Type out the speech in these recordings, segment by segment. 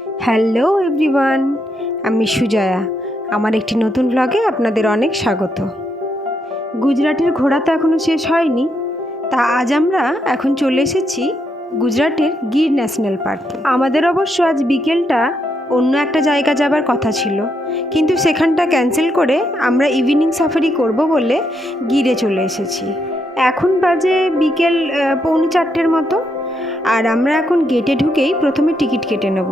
Hello everyone, আমি সুজয়া। আমার একটি নতুন ব্লগে আপনাদের অনেক স্বাগত। গুজরাটের ঘোরা তো এখনও শেষ হয়নি, তা আজ আমরা এখন চলে এসেছি গুজরাটের গির ন্যাশনাল পার্কে। আমাদের অবশ্য আজ বিকেলটা অন্য একটা জায়গা যাবার কথা ছিল, কিন্তু সেখানটা ক্যান্সেল করে আমরা ইভিনিং সাফারি করব বলে গিরে চলে এসেছি। এখন বাজে বিকেল 3:45 মতো, আর আমরা এখন গেটে ঢুকেই প্রথমে টিকিট কেটে নেব।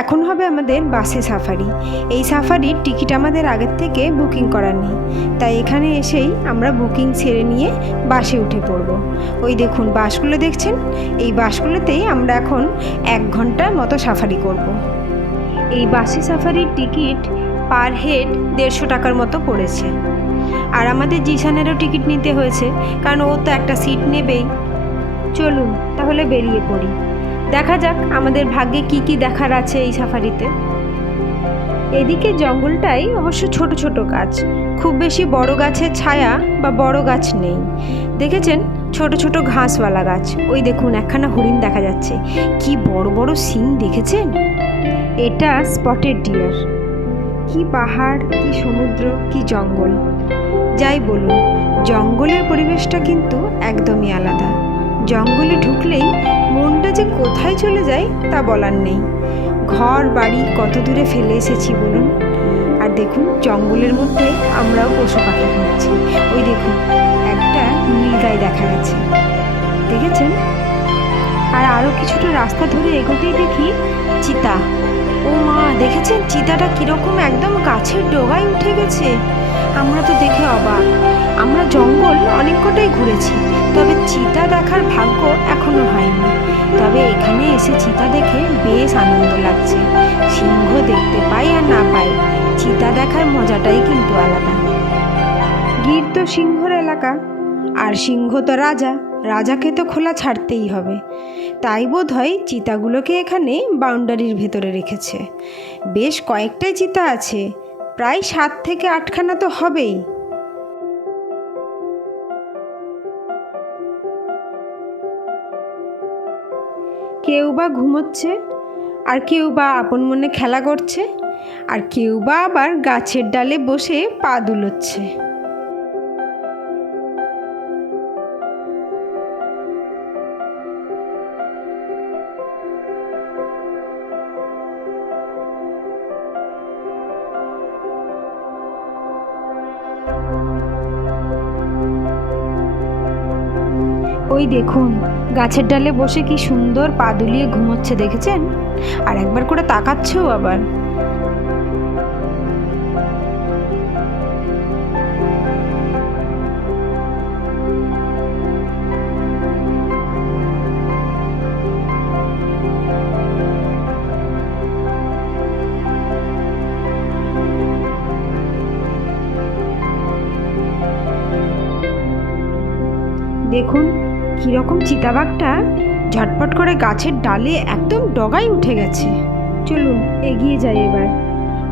এখন হবে আমাদের বাসে সাফারি। এই সাফারির টিকিট আমাদের আগের থেকে বুকিং করা নেই, তাই এখানে এসেই আমরা বুকিং সেরে নিয়ে বাসে উঠে পড়ব। ওই দেখুন বাসগুলো দেখছেন, এই বাসগুলোতেই আমরা এখন 1 ঘন্টার মতো সাফারি করব। এই বাসে সাফারির টিকিট পার হেড 150 টাকার মতো পড়েছে। আর আমাদের জিসানেরও টিকিট নিতে হয়েছে, কারণ ও তো একটা সিট নেবেই। চলুন তাহলে বেরিয়ে পড়ি, দেখা যাক আমাদের ভাগ্যে কি কি দেখার আছে এই সাফারিতে। এদিকে জঙ্গলটাই অবশ্য ছোট ছোট গাছ, খুব বেশি বড় গাছের ছায়া বা বড় গাছ নেই। দেখেছেন ছোট ছোট ঘাসওয়ালা গাছ। ওই দেখুন একখানা হরিণ দেখা যাচ্ছে, কি বড় বড় শিং দেখেছেন। এটা স্পটেড ডিয়ার। কি পাহাড়, কি সমুদ্র, কি জঙ্গল। যাই বলুন, জঙ্গলের পরিবেশটা কিন্তু একদমই আলাদা। জঙ্গলে ঢুকলেই মনটা যে কোথায় চলে যায় তা বলার নেই। ঘর বাড়ি কত দূরে ফেলে এসেছি বলুন। আর দেখুন জঙ্গলের মধ্যে আমরাও পশু পাখি খুঁজছি। ওই দেখুন একটা নীলগাই দেখা গেছে, দেখেছেন। আর আরও কিছুটা রাস্তা ধরে এগোতেই দেখি চিতা। ও মা, দেখেছেন চিতাটা কীরকম একদম গাছের ডগায় উঠে গেছে। আমরা তো দেখে অবাক। আমরা জঙ্গল অনেক কটাই ঘুরেছি, তবে চিতা দেখার ভাগ্য এখনো হয়নি। তবে এখানে এসে চিতা দেখে বেশ আনন্দ লাগছে। সিংহ দেখতে পাই আর না পাই, চিতা দেখার মজাটাই কিন্তু আলাদা। গির তো সিংহর এলাকা, আর সিংহ তো রাজা, রাজাকে তো খোলা ছাড়তেই হবে। তাই বোধ হয় চিতাগুলোকে এখানে বাউন্ডারির ভেতরে রেখেছে। বেশ কয়েকটাই চিতা আছে, প্রায় 7 থেকে 8খানা তো হবেই। কেউ বা ঘুমোচ্ছে, আর কেউ বা আপন মনে খেলা করছে, আর কেউ বা আবার গাছের ডালে বসে পা দুলোচ্ছে। ওই দেখুন গাছের ডালে বসে কি সুন্দর পা দুলিয়ে ঘুমোচ্ছে, দেখেছেন। আর একবার করে তাকাচ্ছেও আবার। দেখুন কীরকম চিতাবাঘটা ঝটপট করে গাছের ডালে একদম ডগায় উঠে গেছে। চলুন এগিয়ে যাই এবার।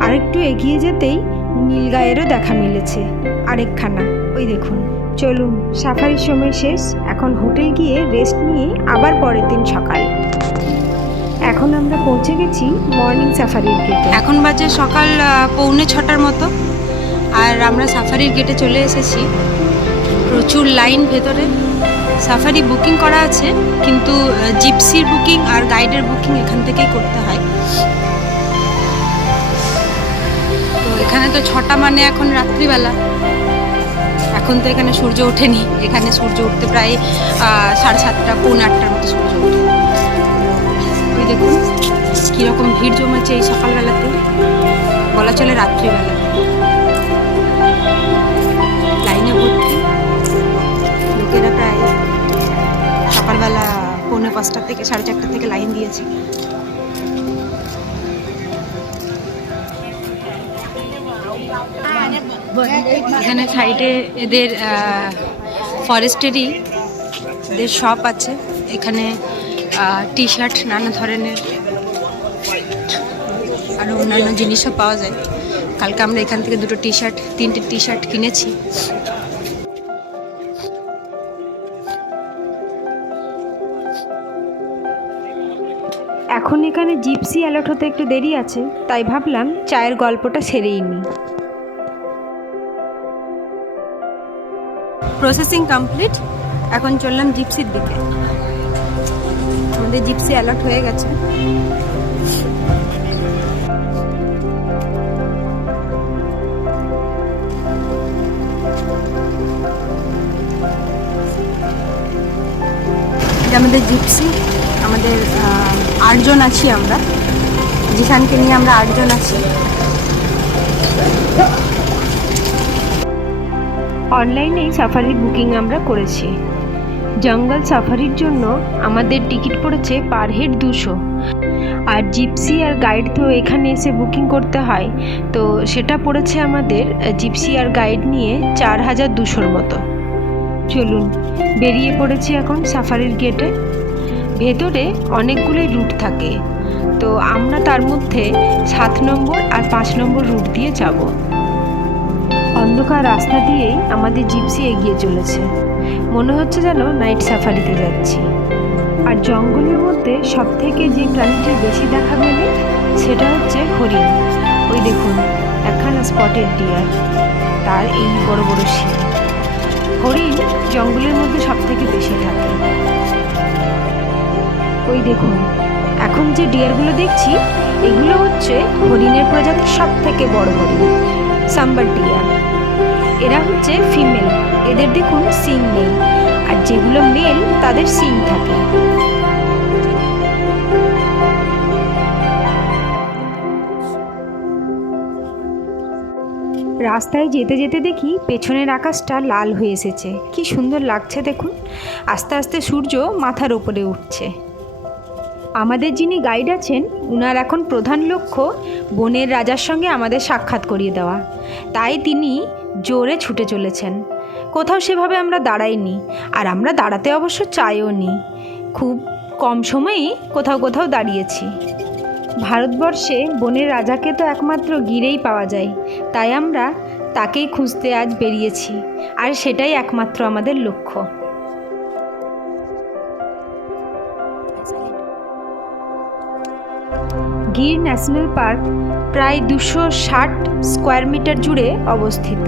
আরেকটু এগিয়ে যেতেই নীলগাইয়েরও দেখা মিলেছে আরেকখানা। ওই দেখুন। চলুন, সাফারির সময় শেষ, এখন হোটেল গিয়ে রেস্ট নিয়ে আবার পরের দিন সকাল। এখন আমরা পৌঁছে গেছি মর্নিং সাফারির গেটে। এখন বাজে সকাল 5:45 মতো, আর আমরা সাফারির গেটে চলে এসেছি। প্রচুর লাইন ভেতরে। সাফারি বুকিং করা আছে, কিন্তু জিপসির বুকিং আর গাইডের বুকিং এখান থেকেই করতে হয়। তো এখানে তো 6টা মানে এখন রাত্রিবেলা। এখন তো এখানে সূর্য ওঠেনি, এখানে সূর্য উঠতে প্রায় 7:30 পৌনে 8টার মতো সূর্য ওঠে। ওই দেখুন কীরকম ভিড় জমেছে এই সকালবেলাতে, বলা চলে রাত্রিবেলা। লাইনে ভর্তি লোকেরা, প্রায় সকালবেলা 4:45 থেকে 4:30 থেকে লাইন দিয়েছে। এখানে সাইডে এদের ফরেস্টেরই এদের শপ আছে। এখানে টি শার্ট, নানা ধরনের আরও অন্যান্য জিনিসও পাওয়া যায়। কালকে আমরা এখান থেকে 3টে টি শার্ট কিনেছি। এখন এখন এখানে জিপসি অ্যালার্ট হতে একটু দেরি আছে, তাই ভাবলাম চায়ের গল্পটা সেরেই নিই। প্রসেসিং কমপ্লিট, এখন চললাম জিপসির দিকে। আমাদের জিপসি অ্যালার্ট হয়ে গেছে। এটা আমাদের জিপসি, আমাদের 8 জন আছি আমরা, জিশানকে নিয়ে আমরা 8 জন আছি। অনলাইনেই সাফারির বুকিং আমরা করেছি। জঙ্গল সাফারির জন্য আমাদের টিকিট পড়েছে পার হেড 200, আর জিপসি আর গাইড তো এখানে এসে বুকিং করতে হয়, তো সেটা পড়েছে আমাদের জিপসি আর গাইড নিয়ে 4200-র মতো। চলুন বেরিয়ে পড়েছি এখন সাফারির গেটে। ভেতরে অনেকগুলোই রুট থাকে, তো আমরা তার মধ্যে 7 নম্বর আর 5 নম্বর রুট দিয়ে যাব। অন্ধকার রাস্তা দিয়েই আমাদের জিপসি এগিয়ে চলেছে, মনে হচ্ছে যেন নাইট সাফারিতে যাচ্ছি। আর জঙ্গলের মধ্যে সবথেকে যে প্রাণীটা বেশি দেখা মেলে সেটা হচ্ছে হরিণ। ওই দেখুন একখানা স্পটেড ডিয়ার, তার এই বড় বড় শিং। হরিণ জঙ্গলের মধ্যে সবথেকে বেশি থাকে। ওই দেখুন এখন যে ডিয়ারগুলো দেখছি এগুলো হচ্ছে হরিণের প্রজাতির সবথেকে বড় হরিণ, সাম্বার ডিয়ার। এরা হচ্ছে ফিমেল, এদের দেখুন শিং নেই, আর যেগুলো মেল তাদের শিং থাকে। রাস্তায় যেতে যেতে দেখি পেছনের আকাশটা লাল হয়ে এসেছে, কি সুন্দর লাগছে দেখুন। আস্তে আস্তে সূর্য মাথার ওপরে উঠছে। আমাদের যিনি গাইড আছেন উনার এখন প্রধান লক্ষ্য বনের রাজার সঙ্গে আমাদের সাক্ষাৎ করিয়ে দেওয়া, তাই তিনি জোরে ছুটে চলেছেন। কোথাও সেভাবে আমরা দাঁড়াইনি, আর আমরা দাঁড়াতে অবশ্য চাইও নি, খুব কম সময়েই কোথাও কোথাও দাঁড়িয়েছি। ভারতবর্ষে বনের রাজাকে তো একমাত্র গিরেই পাওয়া যায়, তাই আমরা তাকেই খুঁজতে আজ বেরিয়েছি, আর সেটাই একমাত্র আমাদের লক্ষ্য। গির ন্যাশনাল পার্ক প্রায় 260 স্কোয়ার মিটার জুড়ে অবস্থিত।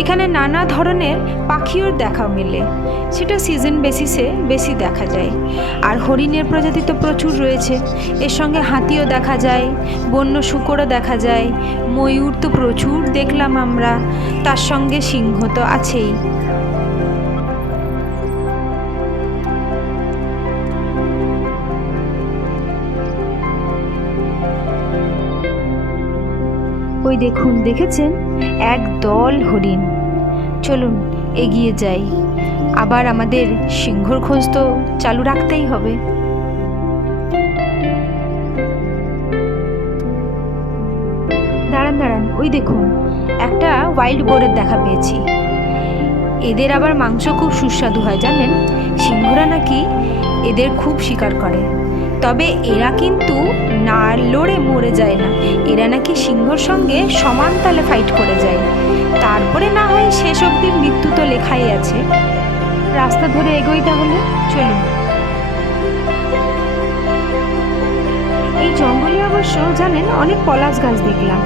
এখানে নানা ধরনের পাখিও দেখা মেলে, সেটা সিজন বেসিসে বেশি দেখা যায়। আর হরিণের প্রজাতি তো প্রচুর রয়েছে, এর সঙ্গে হাতিও দেখা যায়, বন্য শূকরও দেখা যায়, ময়ূর তো প্রচুর দেখলাম আমরা, তার সঙ্গে সিংহ তো আছেই। ওই দেখুন দেখেছেন এক দল হরিণ। চলুন এগিয়ে যাই, আবার আমাদের সিংহর খোঁজ তো চালু রাখতেই হবে। দাঁড়ান দাঁড়ান, ওই দেখুন একটা ওয়াইল্ড বোরের দেখা পেয়েছি। এদের আবার মাংস খুব সুস্বাদু হয় জানেন, সিংহরা নাকি এদের খুব শিকার করে। তবে এরা কিন্তু না লড়ে মরে যায় না, এরা নাকি সিংহর সঙ্গে সমান তালে ফাইট করে যায়, তারপরে না হয় শেষ অবধি মৃত্যু তো লেখাই আছে। রাস্তা ধরে এগোই তাহলে, চলুন। এই জঙ্গলে অবশ্য জানেন অনেক পলাশ গাছ দেখলাম।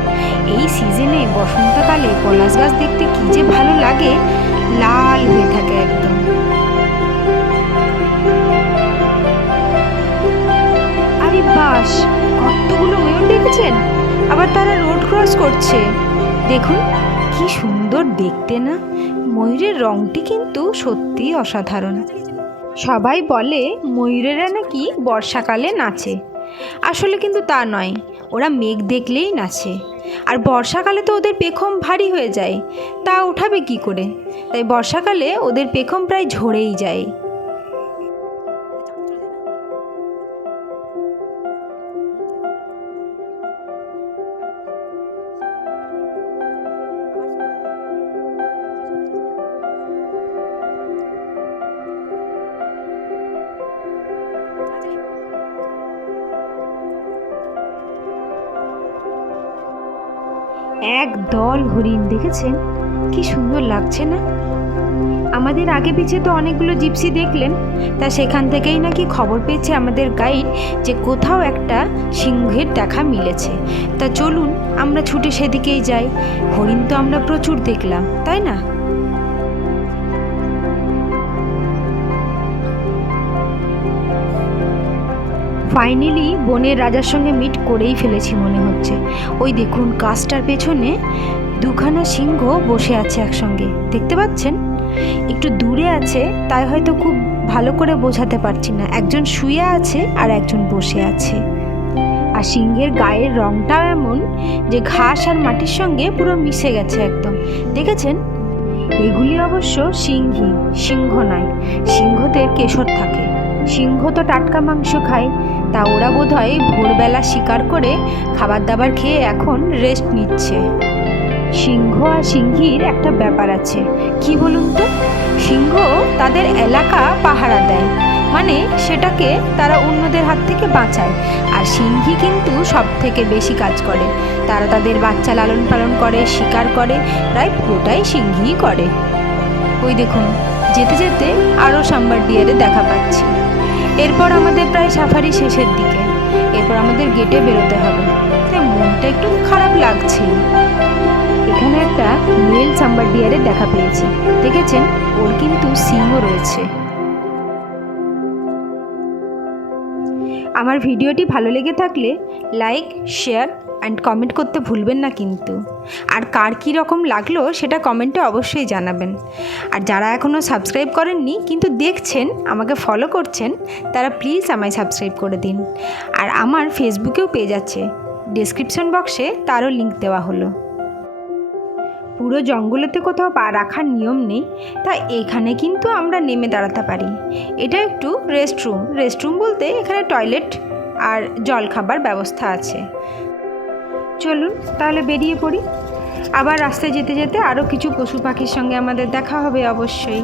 এই সিজনে বসন্তকালে পলাশ গাছ দেখতে কি যে ভালো লাগে, লাল হয়ে থাকে একদম। আরে বাস, কতগুলো ময়ূর দেখেছেন, আবার তারা রোড ক্রস করছে। দেখুন কি সুন্দর দেখতে না, ময়ূরের রংটি কিন্তু সত্যি অসাধারণ। সবাই বলে ময়ূরেরা নাকি বর্ষাকালে নাচে, আসলে কিন্তু তা নয়, ওরা মেঘ দেখলেই নাচে। আর বর্ষাকালে তো ওদের পেখম ভারী হয়ে যায়, তা ওঠাবে কি করে, তাই বর্ষাকালে ওদের পেখম প্রায় ঝরেই যায়। এক দল হরিণ দেখেছেন, কি সুন্দর লাগছে না, আমাদের আগে পিছে তো অনেকগুলো জিপসি দেখলেন, তা সেখান থেকেই নাকি খবর পেয়েছে আমাদের গাইড যে কোথাও একটা সিংহের দেখা মিলেছে। তা চলুন আমরা ছুটে সেদিকেই যাই। হরিণ তো আমরা প্রচুর দেখলাম, তাই না? ফাইনালি বনের রাজার সঙ্গে মিট করেই ফেলেছি মনে হচ্ছে। ওই দেখুন গাছটার পেছনে দুখানা সিংহ বসে আছে একসঙ্গে, দেখতে পাচ্ছেন? একটু দূরে আছে তাই হয়তো খুব ভালো করে বোঝাতে পারছি না, একজন শুয়ে আছে আর একজন বসে আছে। আর সিংহের গায়ের রংটাও এমন যে ঘাস আর মাটির সঙ্গে পুরো মিশে গেছে একদম, দেখেছেন? এগুলি অবশ্য সিংহ নয়, সিংহদের কেশর থাকে। সিংহ তো টাটকা মাংস খায়, তা ওরা বোধহয় ভোরবেলা শিকার করে খাবার দাবার খেয়ে এখন রেস্ট নিচ্ছে। সিংহ আর সিংহীর একটা ব্যাপার আছে, কি বলুন তো? সিংহ তাদের এলাকা পাহারা দেয়, মানে সেটাকে তারা অন্যদের হাত থেকে বাঁচায়। আর সিংহী কিন্তু সব থেকে বেশি কাজ করে, তারা তাদের বাচ্চা লালন পালন করে, শিকার করে, প্রায় পুরোটাই সিংহীই করে। ওই দেখুন যেতে যেতে আরও সাম্বার ডিয়ারে দেখা পাচ্ছি। এরপর আমাদের প্রায় সাফারি শেষের দিকে, এরপর আমাদের গেটে বেরোতে হবে, তাই মনটা একটু খারাপ লাগছে। এখানে একটা মেল সাম্বার ডিয়ারে দেখা পেয়েছি, দেখেছেন? ওর কিন্তু সিংও রয়েছে। আমার ভিডিওটি ভালো লেগে থাকলে লাইক, শেয়ার অ্যান্ড কমেন্ট করতে ভুলবেন না কিন্তু। আর কার কী রকম লাগলো সেটা কমেন্টে অবশ্যই জানাবেন। আর যারা এখনও সাবস্ক্রাইব করেননি কিন্তু দেখছেন, আমাকে ফলো করছেন, তারা প্লিজ আমায় সাবস্ক্রাইব করে দিন। আর আমার ফেসবুকেও পেজ আছে, ডেসক্রিপশন বক্সে তারও লিঙ্ক দেওয়া হলো। পুরো জঙ্গলেতে কোথাও পা রাখার নিয়ম নেই, তাই এখানে কিন্তু আমরা নেমে দাঁড়াতে পারি। এটা একটু রেস্টরুম বলতে এখানে টয়লেট আর জল খাবার ব্যবস্থা আছে। চলুন তাহলে বেরিয়ে পড়ি। আবার রাস্তায় যেতে যেতে আরও কিছু পশু পাখির সঙ্গে আমাদের দেখা হবে অবশ্যই।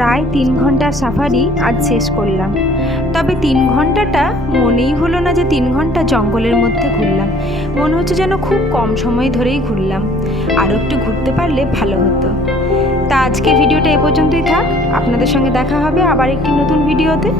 প্রায় 3 ঘন্টার সাফারি আজ শেষ করলাম, তবে 3 ঘন্টাটা মনেই হলো না যে 3 ঘন্টা জঙ্গলের মধ্যে ঘুরলাম। মনে হচ্ছে যেন খুব কম সময় ধরেই ঘুরলাম, আরও একটু ঘুরতে পারলে ভালো হতো। তা আজকে ভিডিওটা এ পর্যন্তই থাক, আপনাদের সঙ্গে দেখা হবে আবার একটি নতুন ভিডিওতে।